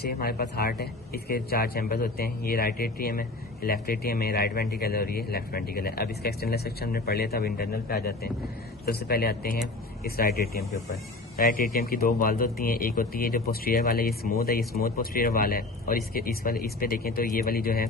नीचे हमारे पास हार्ट है, इसके 4 चैम्बर्स होते हैं। ये राइट एट्रियम है, लेफ्ट एट्रियम है, राइट वेंट्रिकल है और ये लेफ्ट वेंट्रिकल है। अब इसका एक्सटर्नल सेक्शन हमने पढ़ लिया था, अब इंटरनल पे आ जाते हैं। सबसे पहले आते हैं इस राइट एट्रियम के ऊपर। राइट एट्रियम की 2 वाल्स होती हैं, एक होती है जो पोस्टीरियर वाला, ये स्मूथ है, ये स्मूथ पोस्टीरियर वाल है, और इस पे देखें तो ये वाली जो है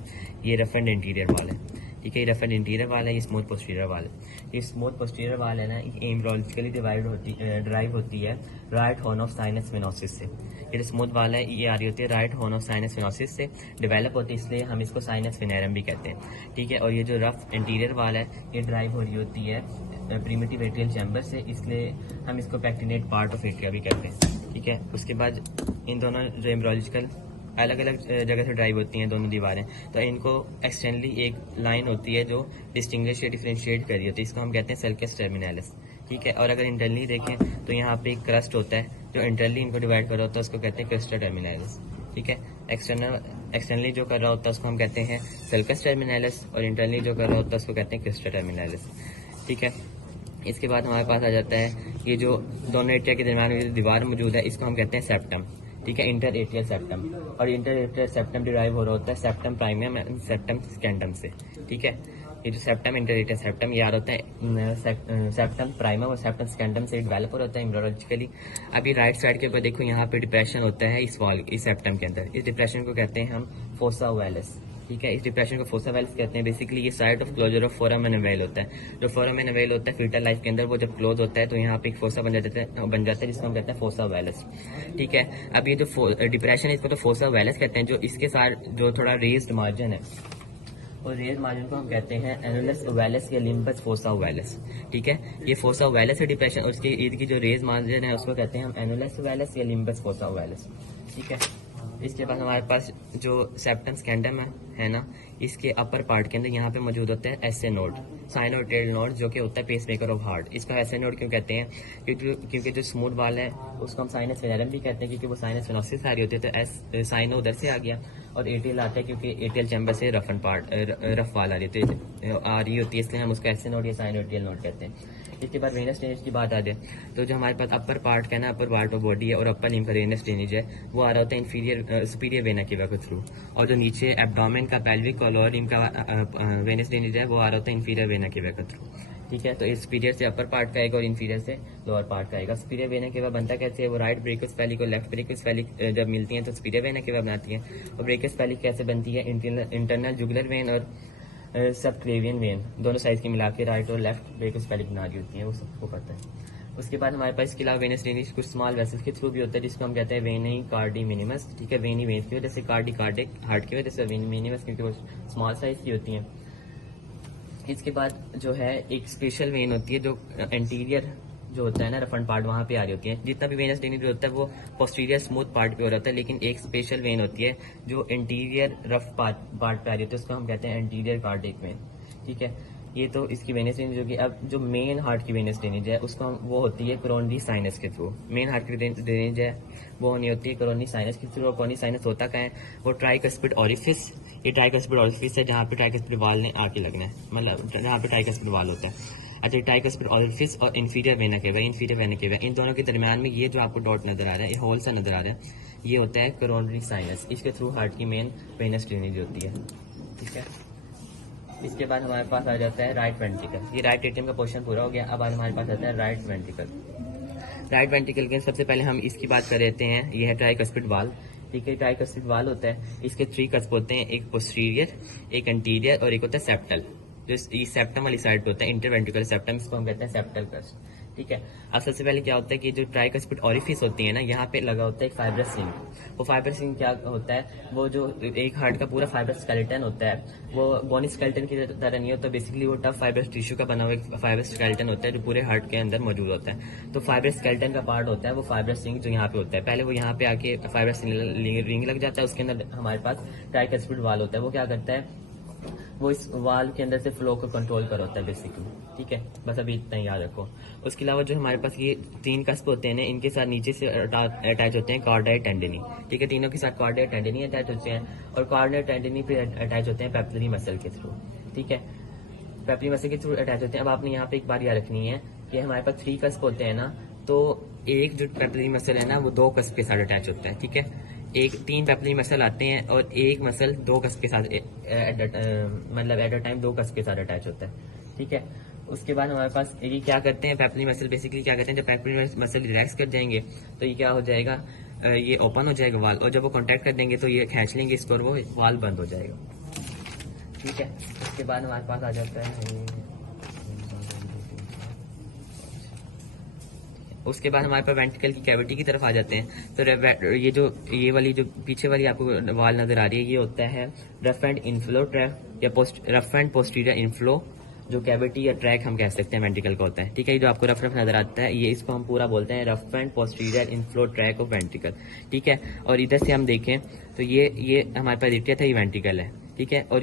ये रफ एंड इंटीरियर वाल है। ठीक है, ये रफ एंड इंटीरियर वाल है, ये स्मूथ पोस्टीरियर वाल है। ये स्मूथ पोस्टीरियर वाल है ना, एम्ब्रियोलॉजिकली ड्राइव होती है right horn of sinus venosus से। ये जो स्मूथ वाल है ये आ रही होती है right horn of sinus venosus से डेवलप होती है, इसलिए हम इसको साइनस वेनेरम भी कहते हैं। ठीक है, और ये जो रफ इंटीरियर वाल है ये ड्राइव हो रही होती है प्रीमिटिव एट्रियल चैम्बर से, इसलिए हम इसको पैक्टिनेट पार्ट ऑफ एट्रिया भी कहते हैं। ठीक है, उसके बाद इन दोनों जो एम्ब्रियोलॉजिकल अलग अलग जगह से ड्राइव होती हैं दोनों दीवारें, तो इनको एक्सटर्नली एक लाइन होती है जो डिस्टिंग्विश या डिफरेंशिएट कर रही होती है, इसको हम कहते हैं सल्कस टर्मिनलिस। ठीक है, और अगर इंटरनली देखें तो यहाँ पे एक क्रस्ट होता है जो इंटरनली इनको डिवाइड कर रहा होता है, उसको कहते हैं क्रस्टा टर्मिनलिस। ठीक है, एक्सटर्नली जो कर रहा होता है उसको हम कहते हैं सल्कस टर्मिनलिस, और इंटरनली जो कर रहा होता है उसको कहते हैं क्रिस्टा टर्मिनलिस। ठीक है, इसके बाद हमारे पास आ जाता है ये जो दोनों एट्रिया के दरमियान में जो दीवार मौजूद है इसको हम कहते हैं सेप्टम। ठीक है, इंटर एट्रियल सेप्टम, और इंटर एट्रियल सेप्टम डिराइव हो रहा होता है सेप्टम प्राइमम एंड सेप्टम स्कैंडम से। ठीक है, ये जो सेप्टम इंटर एट्रियल सेप्टम ये आ रहा होता है सेप्टम प्राइमम और सेप्टम स्कैंडम से डेवलप हो रहा होता है एम्ब्रियोलॉजिकली। अभी राइट साइड के ऊपर देखो यहाँ पे डिप्रेशन होता है इस सेप्टम के अंदर, इस डिप्रेशन को कहते हैं हम फोसा ओवैलिस। ठीक है, इस डिप्रेशन को फोसा वेल्स कहते हैं। बेसिकली ये site of closure of foramen ovale होता है। जो फोरामेन वेल होता है फीटल लाइफ के अंदर वो जब क्लोज होता है तो यहाँ पे एक फोसा बन जाता है जिसको हम कहते हैं फोसा वेलस। ठीक है, अब ये जो डिप्रेशन है इसको तो फोसा वेलस कहते हैं। जो इसके साथ जो थोड़ा रेज्ड मार्जिन है और रेज मार्जिन को हम कहते हैं एनुलस ओवैलिस या लिम्बस फोसा ओवैलिस। ठीक है, ये फोसा ओवैलिस है डिप्रेशन, और उसके इर्द की जो रेज मार्जिन है उसको कहते हैं हम एनुलस ओवैलिस या लिम्बस फोसा ओवैलिस। ठीक है, इसके बाद हमारे पास जो सेप्टम स्कैंडम है ना, इसके अपर पार्ट के अंदर यहाँ पे मौजूद होता है एसए नोड, साइनोइडल नोड, जो कि होता है पेसमेकर ऑफ हार्ट। इसका एसए नोड क्यों कहते हैं? क्योंकि जो स्मूथ वाल है उसको हम साइनस वेनेरम भी कहते हैं, क्योंकि वो साइनस वेनोसिस आ रही होती है, तो एस साइनो उधर से आ गया, और एटीएल आता है क्योंकि एटीएल चैम्बर से रफ वाल आ रही होती है, इसलिए हम उसका एसए नोड या साइनोइडल नोड कहते हैं। इसके बाद वेनस ड्रेनेज की बात आ जाए तो जो हमारे पास अपर पार्ट का ना, अपर पार्ट ऑफ बॉडी है और अपर लिम्फ का वेनस ड्रेनेज है, वो आ रहा होता है सुपीरियर वेना केवा के थ्रू, और जो नीचे एब्डोमेन का पेल्विक और लोअर लिम्फ का वेनस ड्रेनेज है वो आ रहा होता है इंफीरियर वेना केवा के थ्रू। ठीक है, तो इस सुपीरियर से अपर पार्ट का आएगा और इंफीरियर से लोअर पार्ट का आएगा। सुपीरियर वेना केवा बनता कैसे है? वो राइट ब्रेकियस पैलिक और लेफ्ट ब्रेकियस पैलिक जब मिलती हैं तो सुपीरियर वेना केवा बनाती है। और ब्रेकियस पैलिक कैसे बनती है? इंटरनल जुगुलर वेन और सब क्लेवियन वेन दोनों साइड की मिला के राइट और लेफ्ट ब्रेकियस पैलिक बना रही होती है, वो सबको पता है। उसके बाद हमारे पास इसके अलावा वेनस ड्रेनेज कुछ स्मॉल वेसल्स के थ्रू भी होता है, जिसको हम कहते हैं वेनी कार्डी मिनिमस। ठीक है, वेनी वेन्स की वजह से, कार्डी कार्डिक हार्ट की वजह से, वेनी मिनिमस क्योंकि वो स्मॉल साइज की होती हैं। इसके बाद जो है एक स्पेशल वेन होती है जो एंटीरियर जो होता है ना रफंड पार्ट वहाँ पे आ रही होती है। जितना भी वेनस ड्रेनेज होता है वो पोस्टीरियर स्मूथ पार्ट पे हो रहा है, लेकिन एक स्पेशल वेन होती है जो इंटीरियर रफ पार्ट पे आ रही होती है, उसको हम कहते हैं एंटीरियर कार्डिक वेन। ठीक है, ये तो इसकी वेनस ड्रेनेज होगी। अब जो मेन हार्ट की वेनस ड्रेनेज है उसको वो होती है कोरोनरी साइनस के थ्रू। मेन हार्ट की ड्रेनेज है वो होनी होती है कोरोनरी साइनस के थ्रू। और कोरोनरी साइनस होता क्या है? वो ट्राइकस्पिड ऑरिफिस, ये ट्राइकस्पिड ऑरिफिस है जहाँ पे ट्राइकस्पिड वाल ने आके लगना है, मतलब जहाँ पे ट्राइकस्पिड वाल होता है। अच्छा, ट्राइकस्पिड ऑरिफिस और इंफीरियर वेना केवा, इन दोनों के दरमियान में ये जो आपको डॉट नजर आ रहा है, ये होल सा नजर आ रहा है, ये होता है कोरोनरी साइनस। इसके थ्रू हार्ट की मेन वेनस ड्रेनेज होती है। ठीक है, इसके बाद हमारे पास आ जाता है राइट वेंट्रिकल। ये राइट एट्रियम का पोर्शन पूरा हो गया। अब हमारे पास आता है राइट वेंट्रिकल। राइट वेंट्रिकल के सबसे पहले हम इसकी बात कर लेते हैं। ये है ट्राइकस्पिड वाल। ठीक है, ट्राइकस्पिड वाल होता है, इसके 3 कस्प होते हैं, एक पोस्टीरियर, एक एंटीरियर और एक होता है सेप्टल। जो इस सेप्टम वाली साइड पे होता है इंटरवेंट्रिकल सेप्टम, इसको हम कहते हैं सेप्टल कस्ट। ठीक है, अब सबसे पहले क्या होता है कि जो ट्राइकस्पिड ऑरिफिस होती है ना, यहाँ पे लगा होता है एक फाइब्रस रिंग। वो फाइब्रस रिंग क्या होता है? वो जो एक हार्ट का पूरा फाइब्रस स्केलेटन होता है, वो बोनी स्केलेटन की तरह नहीं होता। बेसिकली वो टफ फाइब्रस टिश्यू का बना हुआ एक फाइब्रस स्केलेटन होता है जो पूरे हार्ट के अंदर मौजूद होता है। तो फाइब्रस स्केलेटन का पार्ट होता है वो फाइब्रस रिंग जो यहाँ पे होता है। पहले वो यहाँ पे आके फाइब्रस रिंग लग जाता है, उसके अंदर हमारे पास ट्राइकस्पिड वाल होता है। वो क्या करता है? वो इस वाल के अंदर से फ्लो को कंट्रोल कर होता है बेसिकली। ठीक है, बस अभी इतना ही याद रखो। उसके अलावा जो हमारे पास ये 3 कस्प होते हैं ना, इनके साथ नीचे से अटैच होते हैं कार्डियाई टेंडनी। ठीक है, तीनों के साथ कार्डियाई टेंडनी अटैच होते हैं, और कार्डियाई टेंडनी पे अटैच होते हैं पेपिलरी मसल के थ्रू। ठीक है, पेपिलरी मसल के थ्रू अटैच होते हैं। अब आपने यहाँ पे एक बात याद रखनी है कि हमारे पास 3 कस्प होते हैं ना, तो एक जो पेपिलरी मसल है ना वो 2 कस्प के साथ अटैच होता है। ठीक है, एक 3 पेपली मसल आते हैं और एक मसल 2 कस के साथ मतलब एट अ टाइम 2 कस के साथ अटैच होता है, ठीक है। उसके बाद हमारे पास ये क्या करते हैं, पेपली मसल बेसिकली क्या करते हैं, जब पेपली मसल रिलैक्स कर जाएंगे तो ये क्या हो जाएगा, ये ओपन हो जाएगा वाल, और जब वो कॉन्टैक्ट कर देंगे तो ये खींच लेंगे इसको और वो वाल बंद हो जाएगा, ठीक है। उसके बाद हमारे पास आ जाता है, उसके बाद हमारे पास वेंट्रिकल की कैविटी की तरफ आ जाते हैं। तो ये वाली जो पीछे वाली आपको वाल नजर आ रही है, ये होता है रफ एंड इनफ्लो ट्रैक या रफ एंड पोस्टीरियर इनफ्लो, जो कैविटी या ट्रैक हम कह सकते हैं वेंट्रिकल का होता है, ठीक है। ये जो आपको रफ नजर आता है, ये इसको हम पूरा बोलते हैं rough and posterior inflow track of ventricle, ठीक है। और इधर से हम देखें तो ये हमारे पास एट्रिया था, ये वेंट्रिकल है, ठीक है। और